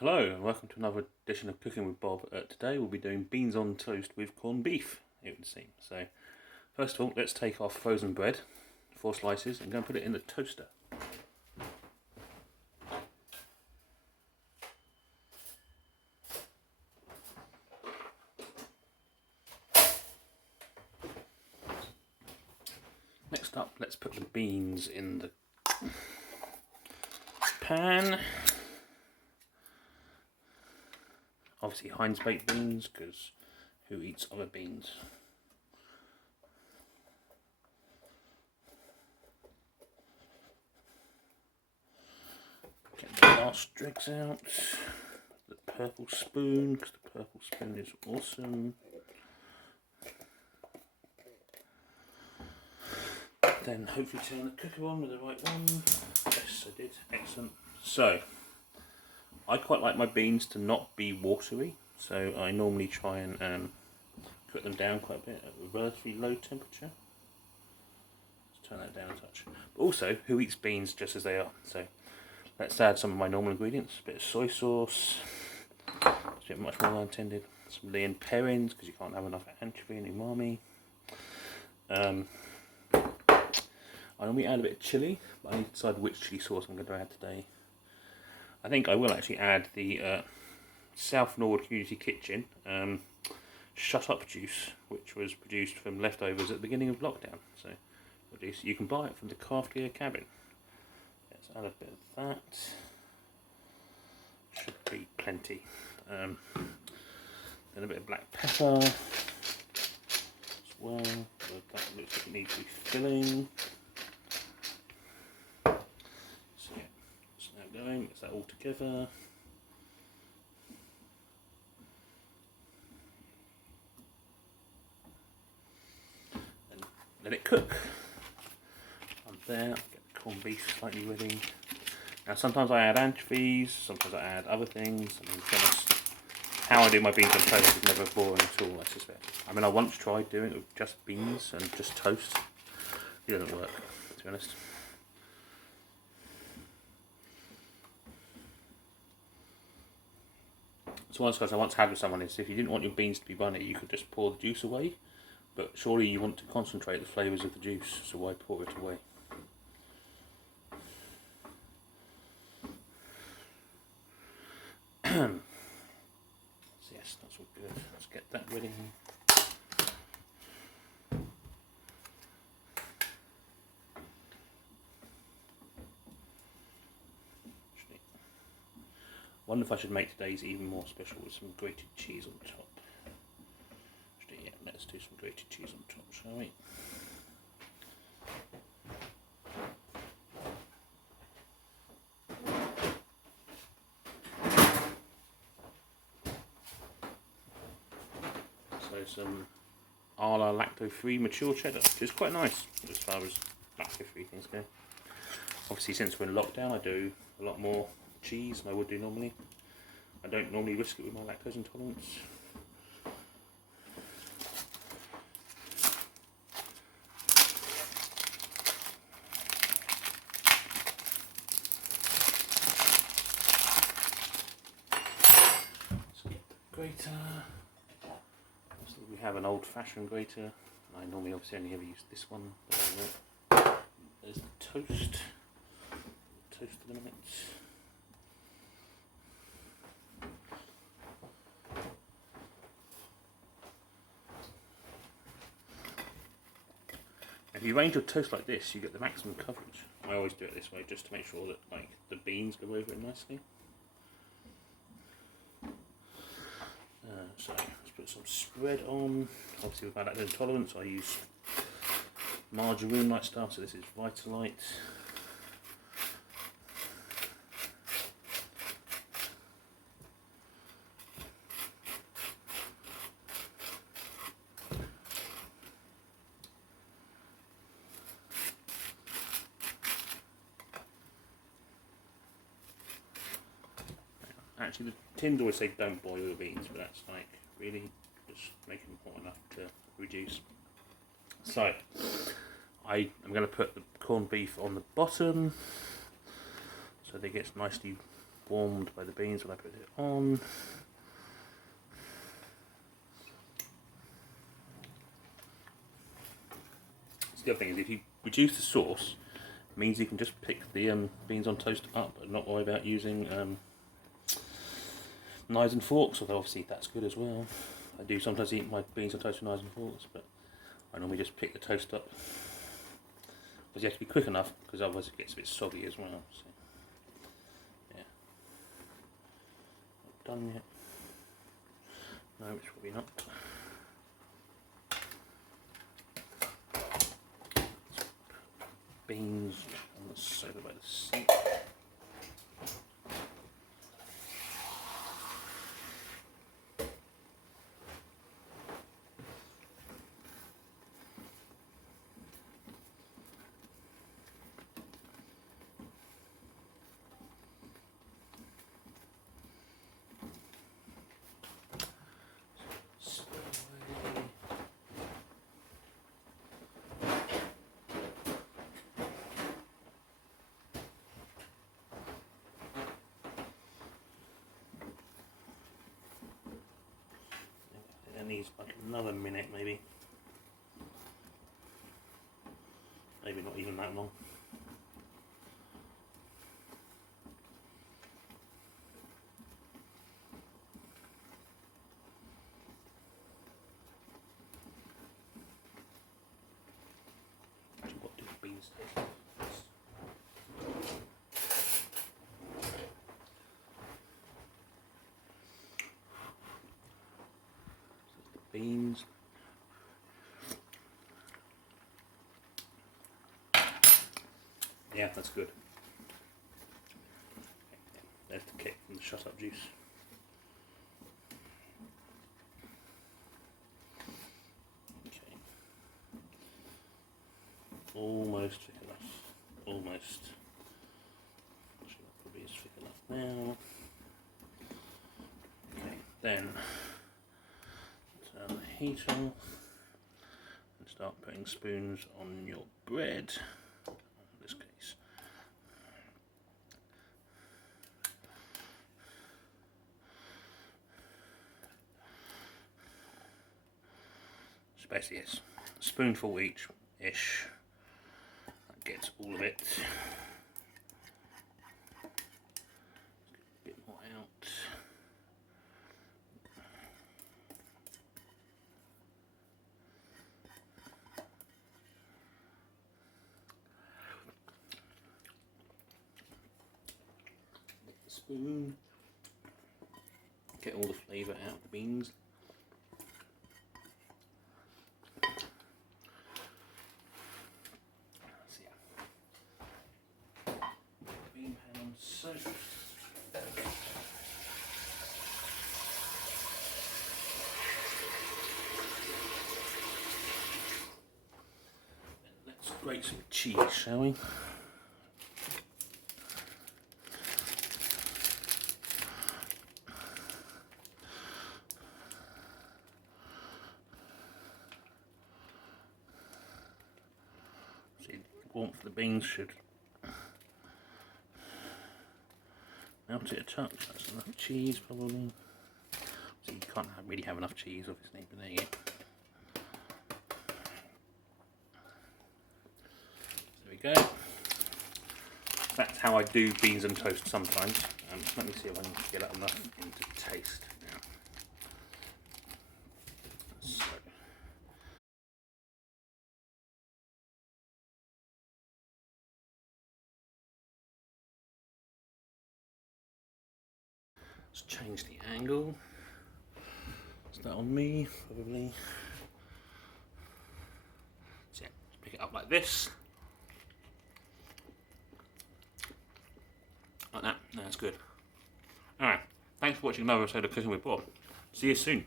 Hello and welcome to another edition of Cooking with Bob. Today we'll be doing beans on toast with corned beef, it would seem. So first of all, let's take our frozen bread, 4 slices, and go and put it in the toaster. Next up, let's put the beans in the pan. Obviously Heinz baked beans, because who eats other beans? Get the last dregs out. The purple spoon, because the purple spoon is awesome. Then hopefully turn the cooker on with the right one. Yes, I did. Excellent. So, I quite like my beans to not be watery, so I normally try and cook them down quite a bit at a relatively low temperature. Let's turn that down a touch. But also, who eats beans just as they are? So, let's add some of my normal ingredients. A bit of soy sauce. It's a bit much more than I intended. Some Lea & Perrins, because you can't have enough anchovy and umami. I normally add a bit of chilli, but I need to decide which chili sauce I'm going to add today. I think I will actually add the South Norwood Community Kitchen Shut Up juice, which was produced from leftovers at the beginning of lockdown. So you can buy it from the Craft Gear Cabin. Let's add a bit of that. Should be plenty. Then a bit of black pepper as well. So that looks like it needs to be filling. Going, mix that all together. And let it cook. I'm there, I'll get the corned beef slightly ready. Now sometimes I add anchovies, sometimes I add other things. I mean, to be honest, how I do my beans on toast is never boring at all, I suspect. I mean, I once tried doing it with just beans and just toast. It doesn't work, to be honest. So one discussion I once had with someone is if you didn't want your beans to be runny, you could just pour the juice away. But surely you want to concentrate the flavours of the juice, so why pour it away? So yes, that's all good. Let's get that ready. Wonder if I should make today's even more special with some grated cheese on top. Actually, yeah, let's do some grated cheese on top, shall we? So some a la lacto-free mature cheddar, which is quite nice as far as lacto-free things go. Obviously, since we're in lockdown, I do a lot more cheese than I would do normally. I don't normally risk it with my lactose intolerance. Let's get the grater. So we have an old-fashioned grater. I normally obviously only ever use this one. But there's the toast. Toast for the minute. If you arrange your toast like this, you get the maximum coverage. I always do it this way just to make sure that like the beans go over it nicely. So let's put some spread on. Obviously with my lactose intolerance, I use margarine-like stuff. So this is Vitalite. Actually, the tins always say don't boil your beans, but that's like really just make them hot enough to reduce. So, I am going to put the corned beef on the bottom so that it gets nicely warmed by the beans when I put it on. So the other thing is, if you reduce the sauce, it means you can just pick the beans on toast up and not worry about using knives and forks, although obviously that's good as well. I do sometimes eat my beans on toast with knives and forks, but I normally just pick the toast up. Because you have to be quick enough, because otherwise it gets a bit soggy as well. So, yeah. Not done yet. No, it's probably not. Beans on the soda by the sink. It needs like another minute maybe. Maybe not even that long. Actually, what do the beans taste like? Beans. Yeah, that's good. There's the kick from the shut up juice. Okay. Almost thick enough. Almost. Actually, that probably is thick enough now. Okay, then turn the heat on and start putting spoons on your bread. In this case. So basically, it's a spoonful each-ish. That gets all of it. A bit more out. Spoon. Get all the flavour out of the beans. So yeah. Bean pan on soap. Let's grate some cheese, shall we? Warmth of the beans should melt it a touch. That's enough cheese, probably. So you can't really have enough cheese, obviously, but there you go. There we go. That's how I do beans and toast sometimes. Let me see if I can get that enough into taste now. So. Let's change the angle. Is that on me? Probably. So yeah, pick it up like this. Like that. That's good. Alright, thanks for watching another episode of Cooking with Bob. See you soon.